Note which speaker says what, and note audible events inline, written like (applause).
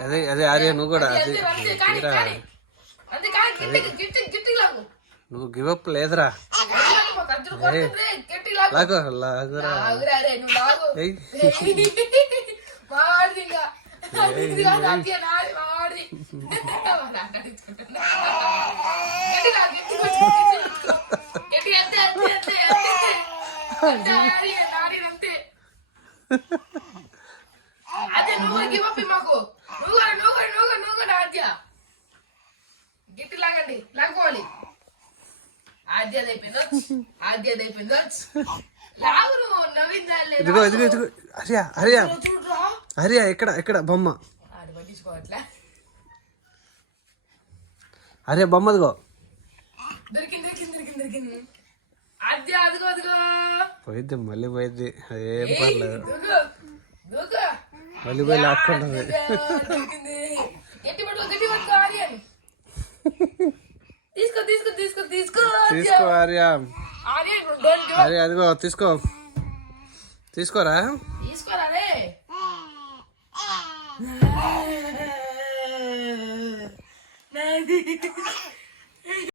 Speaker 1: అదే అదే ఆర్య నువ్వు కూడా
Speaker 2: అంతే,
Speaker 1: అది
Speaker 2: అంతే, కాని,
Speaker 1: తీరా.
Speaker 2: కాని. అదే నువ్వు మాకు. నువ్వు ఆద్య. గట్టి లాగండి లాక్కోవాలి. ఆద్యది అయిపోయింది ఆద్యది అయిపోయింది లాగు నువ్వు నవ్విందా లేదా?
Speaker 1: ఇదిగో ఇదిగో ఇదిగో. హరియా హరియా హరియా ఎక్కడ ఎక్కడ? బొమ్మ.
Speaker 2: ఆడు పట్టించుకోవట్లే.
Speaker 1: హరియా బొమ్మ అదిగో
Speaker 2: దొరికింది దొరికింది దొరికింది దొరికింది. ఆద్య అదిగో అదిగో.
Speaker 1: పోయిద్ది మళ్ళీ పోయిద్ది ఏం
Speaker 2: ఏయ్,
Speaker 1: పర్లేదు. మళ్ళీ పోయి లాక్కుంటుంది.
Speaker 2: తీసుకో తీసుకో తీసుకో తీసుకో
Speaker 1: తీసుకో ఆర్యా హరియా అదిగో తీసుకో. తీసుకోరా?
Speaker 2: తీసుకోరా (laughs) నాది